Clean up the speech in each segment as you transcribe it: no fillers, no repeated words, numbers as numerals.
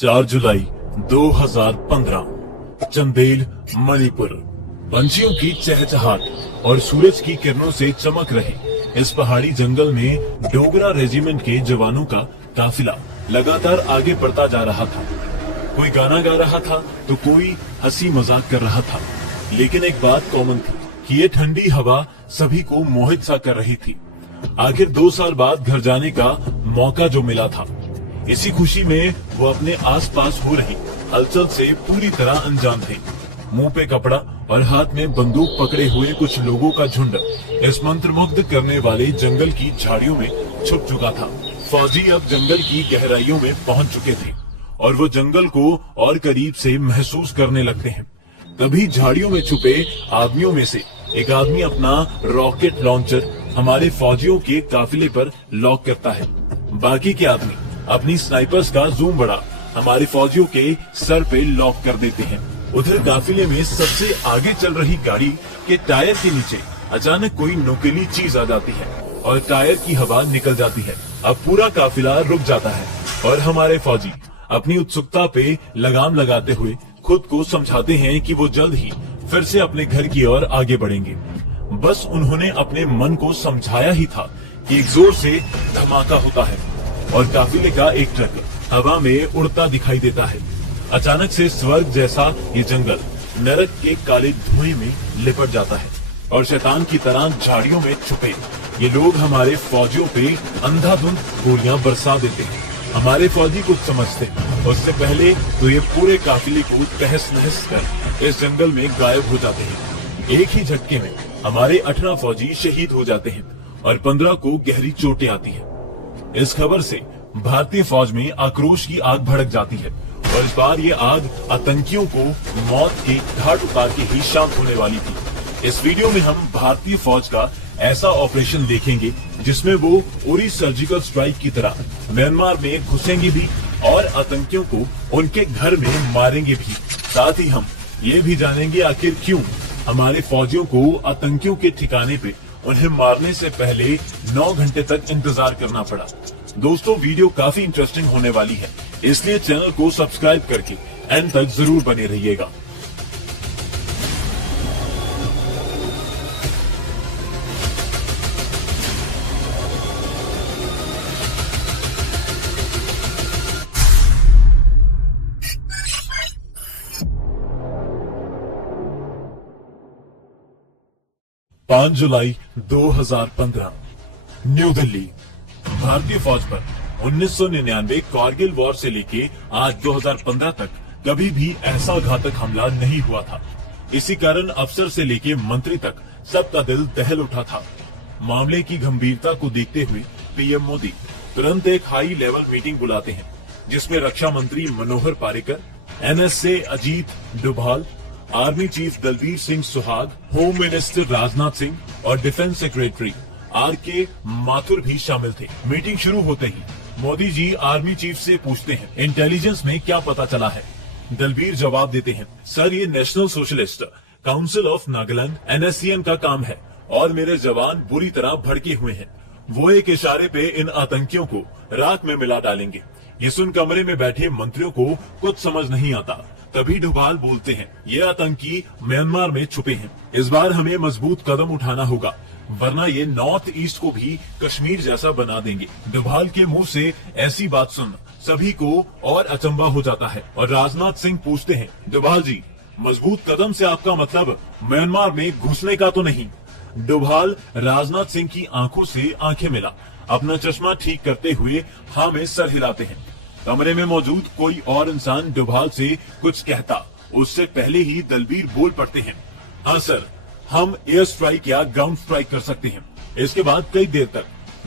4 जुलाई 2015 चंदेल मणिपुर। पंछियों की चहचहाट और सूरज की किरणों से चमक रहे इस पहाड़ी जंगल में डोगरा रेजिमेंट के जवानों का काफिला लगातार आगे बढ़ता जा रहा था। कोई गाना गा रहा था तो कोई हंसी मजाक कर रहा था, लेकिन एक बात कॉमन थी कि ये ठंडी हवा सभी को मोहित सा कर रही थी। आखिर 2 साल बाद घर जाने का मौका जो मिला था, इसी खुशी में वो अपने आसपास हो रही हलचल से पूरी तरह अनजान थे। मुंह पे कपड़ा और हाथ में बंदूक पकड़े हुए कुछ लोगों का झुंड इस मंत्रमुग्ध करने वाले जंगल की झाड़ियों में छुप चुका था। फौजी अब जंगल की गहराइयों में पहुंच चुके थे और वो जंगल को और करीब से महसूस करने लगते हैं। तभी झाड़ियों में छुपे आदमियों में से एक आदमी अपना रॉकेट लॉन्चर हमारे फौजियों के काफिले पर लॉक करता है। बाकी के आदमी अपनी स्नाइपर्स का जूम बढ़ा हमारे फौजियों के सर पे लॉक कर देते हैं। उधर काफिले में सबसे आगे चल रही गाड़ी के टायर के नीचे अचानक कोई नुकीली चीज आ जाती है और टायर की हवा निकल जाती है। अब पूरा काफिला रुक जाता है और हमारे फौजी अपनी उत्सुकता पे लगाम लगाते हुए खुद को समझाते हैं कि वो जल्द ही फिर से अपने घर की ओर आगे बढ़ेंगे। बस उन्होंने अपने मन को समझाया ही था कि एक जोर से धमाका होता है और काफिले का एक ट्रक हवा में उड़ता दिखाई देता है। अचानक से स्वर्ग जैसा ये जंगल नरक के काले धुएं में लिपट जाता है और शैतान की तरह झाड़ियों में छुपे ये लोग हमारे फौजियों पे अंधाधुंध गोलियां बरसा देते हैं। हमारे फौजी कुछ समझते उससे पहले तो ये पूरे काफिले को तहस नहस कर इस जंगल में गायब हो जाते हैं। एक ही झटके में हमारे 18 फौजी शहीद हो जाते हैं और 15 को गहरी चोटें आती है। इस खबर से भारतीय फौज में आक्रोश की आग भड़क जाती है और इस बार ये आग आतंकियों को मौत के घाट उतार के ही शांत होने वाली थी। इस वीडियो में हम भारतीय फौज का ऐसा ऑपरेशन देखेंगे जिसमें वो उरी सर्जिकल स्ट्राइक की तरह म्यांमार में घुसेंगे भी और आतंकियों को उनके घर में मारेंगे भी। साथ ही हम ये भी जानेंगे आखिर क्यों हमारे फौजियों को आतंकियों के ठिकाने पे उन्हें मारने से पहले 9 घंटे तक इंतजार करना पड़ा। दोस्तों, वीडियो काफी इंटरेस्टिंग होने वाली है, इसलिए चैनल को सब्सक्राइब करके एंड तक जरूर बने रहिएगा। पांच जुलाई 2015 न्यू दिल्ली। भारतीय फौज पर 1999 कारगिल वॉर से लेके आज 2015 तक कभी भी ऐसा घातक हमला नहीं हुआ था। इसी कारण अफसर से लेके मंत्री तक सबका दिल दहल उठा था। मामले की गंभीरता को देखते हुए पीएम मोदी तुरंत एक हाई लेवल मीटिंग बुलाते हैं, जिसमें रक्षा मंत्री Manohar Parrikar, NSA Ajit Doval, army chief Dalbir Singh Suhag, home minister Rajnath Singh और डिफेंस सेक्रेटरी आरके माथुर भी शामिल थे। मीटिंग शुरू होते ही मोदी जी आर्मी चीफ से पूछते हैं, इंटेलिजेंस में क्या पता चला है? दलबीर जवाब देते हैं, सर ये national socialist council of Nagaland NSCN का काम है और मेरे जवान बुरी तरह भड़के हुए हैं। वो एक इशारे पे इन आतंकियों को राख में मिला डालेंगे। ये सुन कमरे में बैठे मंत्रियों को कुछ समझ नहीं आता। तभी डोभाल बोलते हैं, ये आतंकी म्यांमार में छुपे हैं। इस बार हमें मजबूत कदम उठाना होगा, वरना ये नॉर्थ ईस्ट को भी कश्मीर जैसा बना देंगे। डोभाल के मुंह से ऐसी बात सुन सभी को और अचंभा हो जाता है और राजनाथ सिंह पूछते हैं, डोभाल जी मजबूत कदम से आपका मतलब म्यांमार में घुसने का तो नहीं? डोभाल राजनाथ सिंह की आंखों से आंखें मिला अपना चश्मा ठीक करते हुए हाँ में सर हिलाते हैं। कमरे में मौजूद कोई और इंसान डोभाल से कुछ कहता उससे पहले ही दलबीर बोल पड़ते हैं, हाँ सर, हम एयर स्ट्राइक या ग्राउंड स्ट्राइक कर सकते हैं। इसके बाद कई देर तक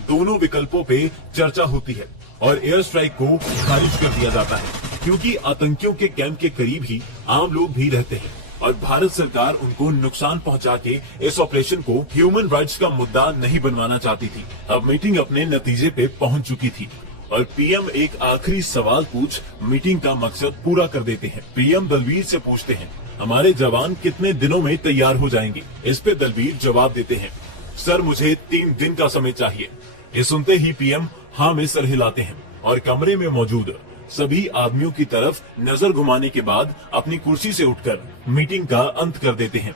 दोनों विकल्पों पे चर्चा होती है और एयर स्ट्राइक को खारिज कर दिया जाता है, क्योंकि आतंकियों के कैंप के करीब ही आम लोग भी रहते हैं और भारत सरकार उनको नुकसान पहुंचा के इस ऑपरेशन को ह्यूमन राइट्स का मुद्दा नहीं बनवाना चाहती थी। अब मीटिंग अपने नतीजे पे पहुंच चुकी थी और पीएम एक आखिरी सवाल पूछ मीटिंग का मकसद पूरा कर देते हैं। पीएम दलबीर से पूछते हैं, हमारे जवान कितने दिनों में तैयार हो जाएंगे? इस पे दलबीर जवाब देते हैं, सर मुझे 3 दिन का समय चाहिए। ये सुनते ही पीएम हाँ में सर हिलाते हैं और कमरे में मौजूद सभी आदमियों की तरफ नजर घुमाने के बाद अपनी कुर्सी से उठकर मीटिंग का अंत कर देते हैं।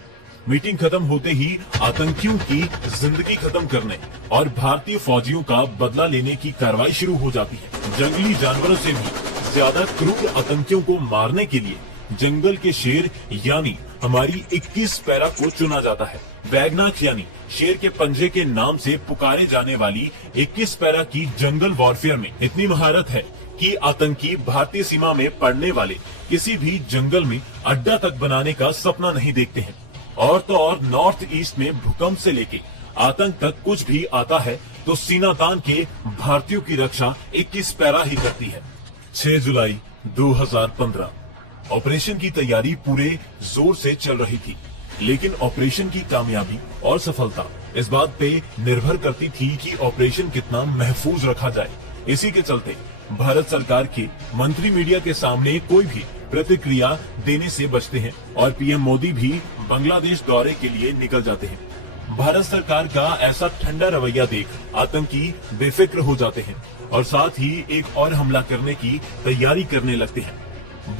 मीटिंग खत्म होते ही आतंकियों की जिंदगी खत्म करने और भारतीय फौजियों का बदला लेने की कार्रवाई शुरू हो जाती है। जंगली जानवरों से भी ज्यादा क्रूर आतंकियों को मारने के लिए जंगल के शेर यानी हमारी 21 पैरा को चुना जाता है। बैगनाथ यानी शेर के पंजे के नाम से पुकारे जाने वाली 21 पैरा की जंगल वॉरफेयर में इतनी महारत है कि आतंकी भारतीय सीमा में पड़ने वाले किसी भी जंगल में अड्डा तक बनाने का सपना नहीं देखते हैं। और तो और नॉर्थ ईस्ट में भूकंप से लेके आतंक तक कुछ भी आता है तो सीना तान के भारतीयों की रक्षा 21 पैरा ही करती है। 6 जुलाई 2015 ऑपरेशन की तैयारी पूरे जोर से चल रही थी, लेकिन ऑपरेशन की कामयाबी और सफलता इस बात पे निर्भर करती थी कि ऑपरेशन कितना महफूज रखा जाए। इसी के चलते भारत सरकार के मंत्री मीडिया के सामने कोई भी प्रतिक्रिया देने से बचते हैं और पीएम मोदी भी बांग्लादेश दौरे के लिए निकल जाते हैं। भारत सरकार का ऐसा ठंडा रवैया देख आतंकी बेफिक्र हो जाते हैं और साथ ही एक और हमला करने की तैयारी करने लगते हैं,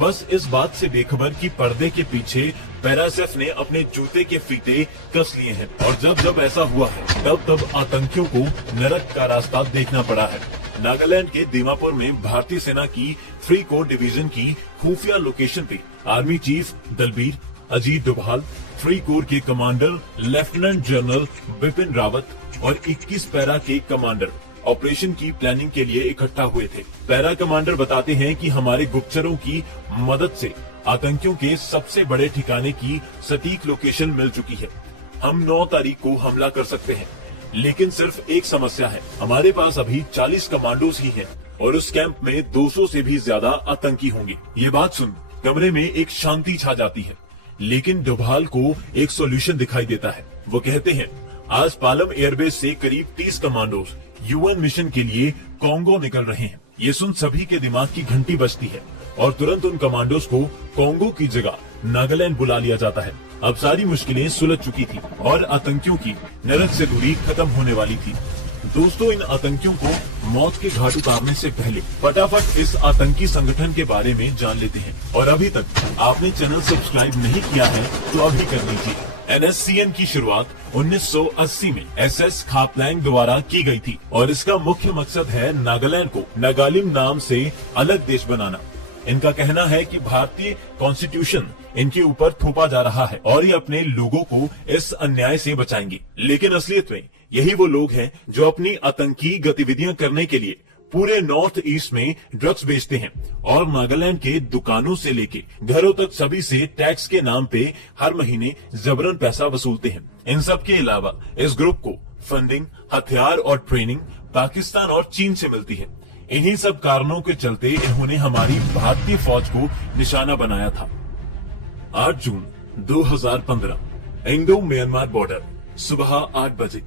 बस इस बात से बेखबर कि पर्दे के पीछे पैरासेफ ने अपने जूते के फीते कस लिए हैं। और जब जब ऐसा हुआ है तब आतंकियों को नरक का रास्ता देखना पड़ा है। नागालैंड के दीमापुर में भारतीय सेना की 3 कोर डिवीजन की खुफिया लोकेशन पे army chief Dalbir Ajit Doval, 3 corps के commander lieutenant general Bipin Rawat और 21 पैरा के कमांडर ऑपरेशन की प्लानिंग के लिए इकट्ठा हुए थे। पैरा कमांडर बताते हैं कि हमारे गुप्तचरों की मदद से आतंकियों के सबसे बड़े ठिकाने की सटीक लोकेशन मिल चुकी है। हम 9 तारीख को हमला कर सकते हैं, लेकिन सिर्फ एक समस्या है, हमारे पास अभी 40 कमांडोज ही हैं और उस कैंप में 200 से भी ज्यादा आतंकी होंगे। ये बात सुन कमरे में एक शांति छा जाती है, लेकिन डोभाल को एक सॉल्यूशन दिखाई देता है। वो कहते हैं, आज पालम एयरबेस से करीब 30 कमांडोज यूएन मिशन के लिए कोंगो निकल रहे हैं। ये सुन सभी के दिमाग की घंटी बजती है और तुरंत उन कमांडोज को कोंगो की जगह नागालैंड बुला लिया जाता है। अब सारी मुश्किलें सुलझ चुकी थी और आतंकियों की नरक से दूरी खत्म होने वाली थी। दोस्तों, इन आतंकियों को मौत के घाट उतारने से पहले फटाफट इस आतंकी संगठन के बारे में जान लेते हैं। और अभी तक आपने चैनल सब्सक्राइब नहीं किया है तो अभी कर लीजिए। NSCN की शुरुआत 1980 में SS खापलैंग द्वारा की गई थी और इसका मुख्य मकसद है नागालैंड को नागालिम नाम से अलग देश बनाना। इनका कहना है कि भारतीय कॉन्स्टिट्यूशन इनके ऊपर थोपा जा रहा है और ये अपने लोगों को इस अन्याय से बचाएंगे, लेकिन असलियत में यही वो लोग हैं जो अपनी आतंकी गतिविधियां करने के लिए पूरे नॉर्थ ईस्ट में ड्रग्स बेचते हैं और नागालैंड के दुकानों से लेके घरों तक सभी से टैक्स के नाम पे हर महीने जबरन पैसा वसूलते हैं। इन सब के अलावा इस ग्रुप को फंडिंग, हथियार और ट्रेनिंग पाकिस्तान और चीन से मिलती है। इन्हीं सब कारणों के चलते इन्होंने हमारी भारतीय फौज को निशाना बनाया था। 8 जून 2015 इंडो म्यांमार बॉर्डर, सुबह 8 बजे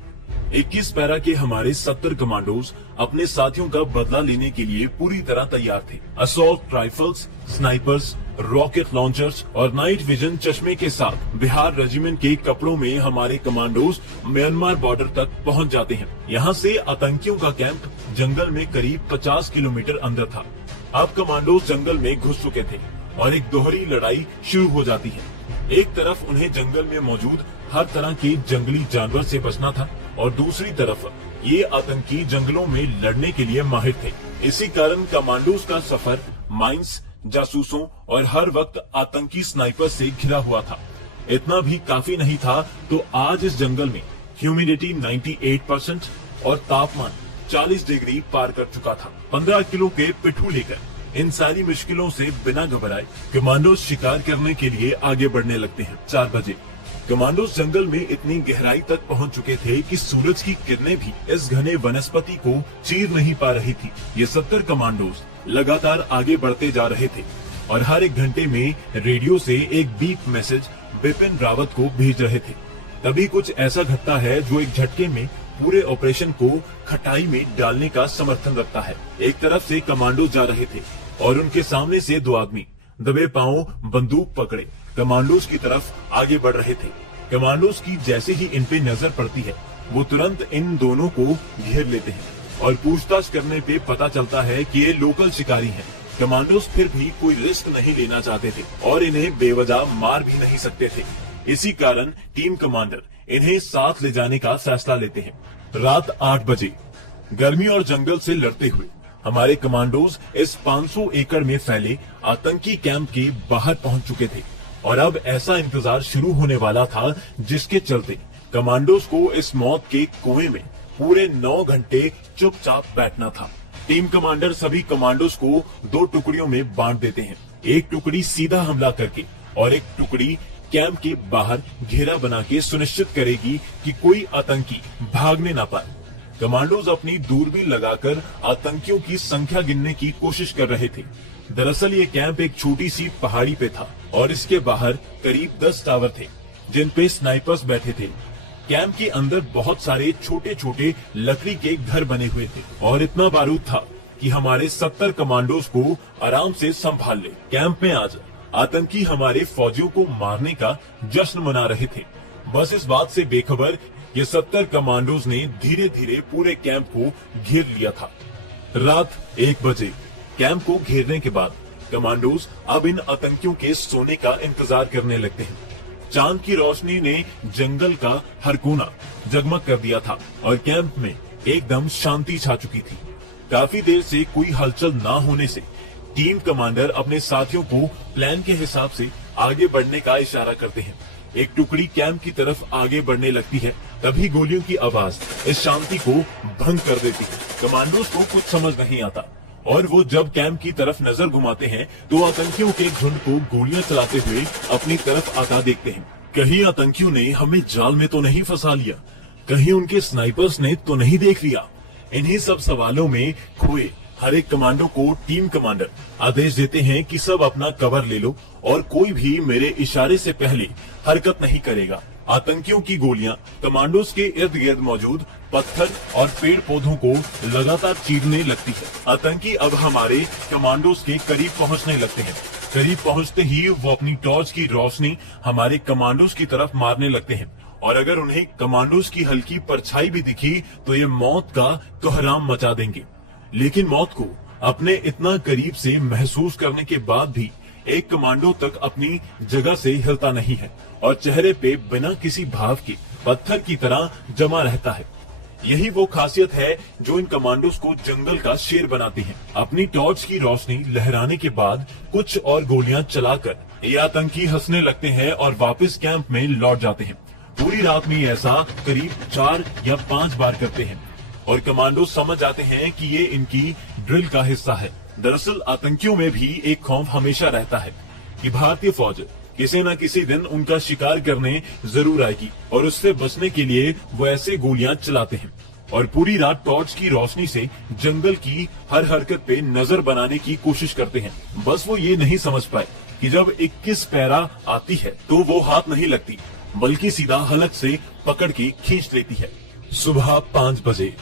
21 पैरा के हमारे 70 कमांडोज अपने साथियों का बदला लेने के लिए पूरी तरह तैयार थे। Assault rifles, snipers, rocket launchers और नाइट विजन चश्मे के साथ बिहार रेजिमेंट के कपड़ों में हमारे कमांडोज म्यांमार बॉर्डर तक पहुंच जाते हैं। यहां से आतंकियों का कैंप जंगल में करीब 50 किलोमीटर अंदर था। अब कमांडोज जंगल में घुस चुके थे और एक दोहरी लड़ाई शुरू हो जाती है। एक तरफ उन्हें जंगल में मौजूद हर तरह के जंगली जानवर से बचना था और दूसरी तरफ ये आतंकी जंगलों में लड़ने के लिए माहिर थे। इसी कारण कमांडोज का सफर माइंस, जासूसों और हर वक्त आतंकी स्नाइपर से घिरा हुआ था। इतना भी काफी नहीं था तो आज इस जंगल में ह्यूमिडिटी 98% और तापमान 40 डिग्री पार कर चुका था। 15 किलो के पिट्ठू लेकर इन सारी मुश्किलों से बिना घबराए कमांडोज शिकार करने के लिए आगे बढ़ने लगते हैं। 4 बजे कमांडोज जंगल में इतनी गहराई तक पहुंच चुके थे कि सूरज की किरणें भी इस घने वनस्पति को चीर नहीं पा रही थी। ये 70 कमांडोज लगातार आगे बढ़ते जा रहे थे और हर एक घंटे में रेडियो से एक बीप मैसेज बिपिन रावत को भेज रहे थे। तभी कुछ ऐसा घटता है जो एक झटके में पूरे ऑपरेशन को खटाई में डालने का समर्थन रखता है। एक तरफ से कमांडो जा रहे थे और उनके सामने से 2 आदमी दबे पांव बंदूक पकड़े कमांडोज की तरफ आगे बढ़ रहे थे। कमांडोज की जैसे ही इन पे नजर पड़ती है वो तुरंत इन दोनों को घेर लेते हैं और पूछताछ करने पे पता चलता है कि ये लोकल शिकारी हैं। कमांडोज फिर भी कोई रिस्क नहीं लेना चाहते थे और इन्हें बेवजह मार भी नहीं सकते थे। इसी कारण टीम कमांडर इन्हें साथ ले जाने का फैसला लेते हैं। रात 8 बजे गर्मी और जंगल से लड़ते हुए हमारे कमांडोज इस 500 एकड़ में फैले आतंकी कैंप के बाहर पहुंच चुके थे और अब ऐसा इंतजार शुरू होने वाला था जिसके चलते कमांडोज को इस मौत के कुएं में पूरे 9 घंटे चुपचाप बैठना था। टीम कमांडर सभी कमांडोज को 2 टुकड़ियों में बांट देते हैं। एक टुकड़ी सीधा हमला करके और एक टुकड़ी कैंप के बाहर घेरा बना के सुनिश्चित करेगी कि कोई आतंकी भागने ना पाए। कमांडोज अपनी दूरबीन लगाकर आतंकियों की संख्या गिनने की कोशिश कर रहे थे। दरअसल ये कैंप एक छोटी सी पहाड़ी पे था और इसके बाहर करीब 10 टावर थे जिन पे स्नाइपर्स बैठे थे। कैंप के अंदर बहुत सारे छोटे छोटे लकड़ी के घर बने हुए थे और इतना बारूद था कि हमारे 70 कमांडोज को आराम से संभाल ले। कैंप में आज आतंकी हमारे फौजियों को मारने का जश्न मना रहे थे। बस इस बात से बेखबर ये 70 कमांडोज ने धीरे धीरे पूरे कैंप को घेर लिया था। रात 1 बजे कैंप को घेरने के बाद कमांडोज अब इन आतंकियों के सोने का इंतजार करने लगते हैं। चांद की रोशनी ने जंगल का हर कोना जगमग कर दिया था और कैंप में एकदम शांति छा चुकी थी। काफी देर से कोई हलचल ना होने से टीम कमांडर अपने साथियों को प्लान के हिसाब से आगे बढ़ने का इशारा करते हैं। एक टुकड़ी कैंप की तरफ आगे बढ़ने लगती है, तभी गोलियों की आवाज इस शांति को भंग कर देती है। कमांडोज को कुछ समझ नहीं आता और वो जब कैंप की तरफ नजर घुमाते हैं तो आतंकियों के झुंड को गोलियां चलाते हुए अपनी तरफ आता देखते हैं। कहीं आतंकियों ने हमें जाल में तो नहीं फंसा लिया, कहीं उनके स्नाइपर्स ने तो नहीं देख लिया। इन्हीं सब सवालों में खोए हर एक कमांडो को टीम कमांडर आदेश देते हैं कि सब अपना कवर ले लो और कोई भी मेरे इशारे से पहले हरकत नहीं करेगा। आतंकियों की गोलियां कमांडोज के इर्द गिर्द मौजूद पत्थर और पेड़ पौधों को लगातार चीरने लगती है। आतंकी अब हमारे कमांडोज के करीब पहुंचने लगते हैं। करीब पहुंचते ही वो अपनी टॉर्च की रोशनी हमारे कमांडोज की तरफ मारने लगते हैं और अगर उन्हें कमांडोज की हल्की परछाई भी दिखी तो ये मौत का कोहराम मचा देंगे। लेकिन मौत को अपने इतना करीब से महसूस करने के बाद भी एक कमांडो तक अपनी जगह से हिलता नहीं है और चेहरे पे बिना किसी भाव के पत्थर की तरह जमा रहता है। यही वो खासियत है जो इन कमांडोज को जंगल का शेर बनाती है। अपनी टॉर्च की रोशनी लहराने के बाद कुछ और गोलियां चलाकर ये आतंकी हंसने लगते हैं और वापस कैंप में लौट जाते हैं। पूरी रात में ऐसा करीब 4 या 5 बार करते हैं और कमांडो समझ जाते हैं कि ये इनकी ड्रिल का हिस्सा है। दरअसल आतंकियों में भी एक खौफ हमेशा रहता है कि भारतीय फौज किसी न किसी दिन उनका शिकार करने जरूर आएगी और उससे बचने के लिए वो ऐसे गोलियां चलाते हैं और पूरी रात टॉर्च की रोशनी से जंगल की हर हरकत पे नजर बनाने की कोशिश करते हैं। बस वो ये नहीं समझ पाए कि जब 21 पैरा आती है तो वो हाथ नहीं लगती बल्कि सीधा हलक से पकड़ के खींच लेती है। सुबह 5 बजे